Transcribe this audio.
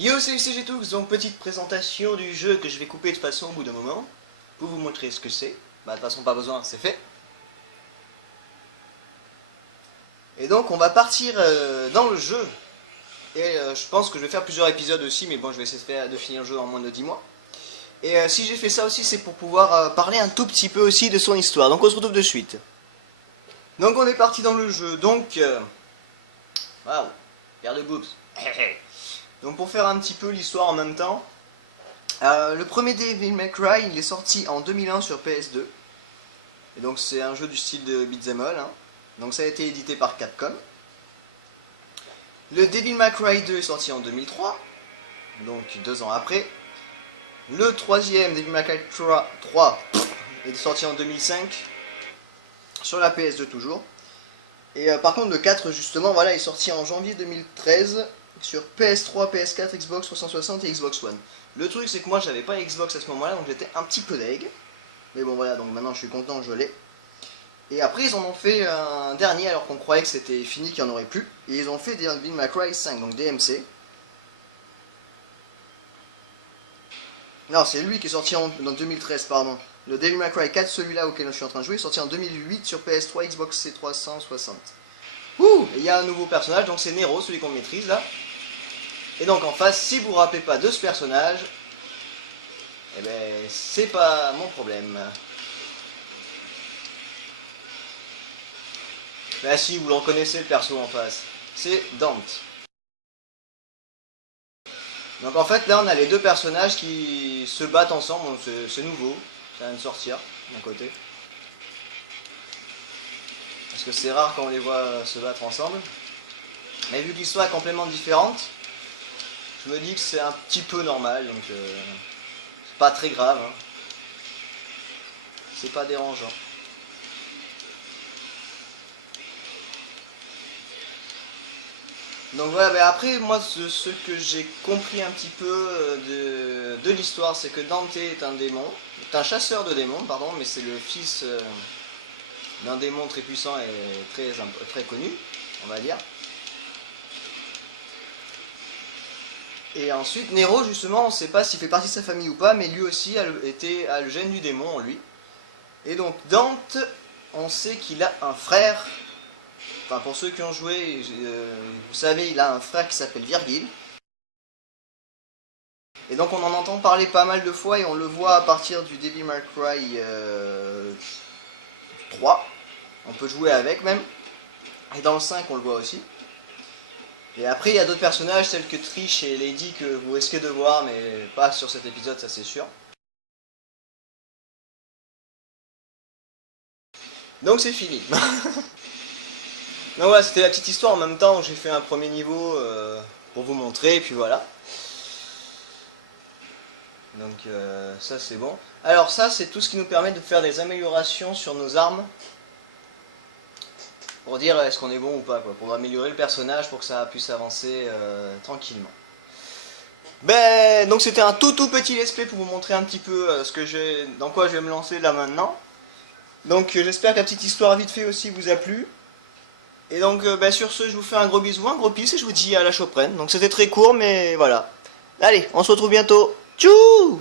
Yo, salut, c'est Getoux, donc petite présentation du jeu que je vais couper de toute façon au bout d'un moment, pour vous montrer ce que c'est. Bah de toute façon pas besoin, c'est fait. Et donc on va partir dans le jeu. Et je pense que je vais faire plusieurs épisodes aussi, mais bon je vais essayer de finir le jeu en moins de 10 mois. Et si j'ai fait ça aussi c'est pour pouvoir parler un tout petit peu aussi de son histoire, donc on se retrouve de suite. Donc on est parti dans le jeu, donc... Waouh, paire de boobs. Donc pour faire un petit peu l'histoire en même temps, le premier Devil May Cry il est sorti en 2001 sur PS2. Et donc c'est un jeu du style de Beat'em All, hein. Donc ça a été édité par Capcom. Le Devil May Cry 2 est sorti en 2003, donc 2 ans après. Le troisième Devil May Cry 3 est sorti en 2005, sur la PS2 toujours. Et par contre le 4 justement voilà est sorti en janvier 2013 sur PS3, PS4, Xbox 360 et Xbox One. Le truc c'est que moi j'avais pas Xbox à ce moment là donc j'étais un petit peu deg. Mais bon voilà, donc maintenant je suis content, je l'ai. Et après ils en ont fait un dernier alors qu'on croyait que c'était fini, qu'il n'y en aurait plus. Et ils ont fait Devil May Cry 5, donc DMC. Non, c'est lui qui est sorti en 2013, pardon. Le Devil May Cry 4, celui-là auquel je suis en train de jouer, est sorti en 2008 sur PS3, Xbox C360. Ouh, et il y a un nouveau personnage, donc c'est Nero, celui qu'on maîtrise là. Et donc en face, si vous vous rappelez pas de ce personnage, eh ben c'est pas mon problème. Bah si, vous le reconnaissez le perso en face. C'est Dante. Donc en fait là on a les deux personnages qui se battent ensemble, bon, c'est nouveau, ça vient de sortir d'un côté. Parce que c'est rare quand on les voit se battre ensemble. Mais vu que l'histoire est complètement différente, je me dis que c'est un petit peu normal, donc c'est pas très grave, hein. C'est pas dérangeant. Donc voilà, mais après moi ce que j'ai compris un petit peu de l'histoire, c'est que Dante est un démon, est un chasseur de démons, pardon, mais c'est le fils d'un démon très puissant et très connu, on va dire. Et ensuite Nero justement, on ne sait pas s'il fait partie de sa famille ou pas, mais lui aussi a le gène du démon en lui. Et donc Dante, on sait qu'il a un frère. Enfin, pour ceux qui ont joué, vous savez, il a un frère qui s'appelle Virgil. Et donc on en entend parler pas mal de fois et on le voit à partir du Devil May Cry 3. On peut jouer avec même. Et dans le 5 on le voit aussi. Et après il y a d'autres personnages tels que Trish et Lady que vous risquez de voir, mais pas sur cet épisode, ça c'est sûr. Donc c'est fini. Donc voilà, c'était la petite histoire en même temps où j'ai fait un premier niveau pour vous montrer, et puis voilà. Donc ça c'est bon. Alors ça c'est tout ce qui nous permet de faire des améliorations sur nos armes. Pour dire est-ce qu'on est bon ou pas, quoi. Pour améliorer le personnage pour que ça puisse avancer tranquillement. Ben donc c'était un tout petit let's play pour vous montrer un petit peu dans quoi je vais me lancer là maintenant. Donc j'espère que la petite histoire vite fait aussi vous a plu. Et donc sur ce, je vous fais un gros bisou, un gros peace et je vous dis à la prochaine. Donc c'était très court mais voilà. Allez, on se retrouve bientôt. Tchou!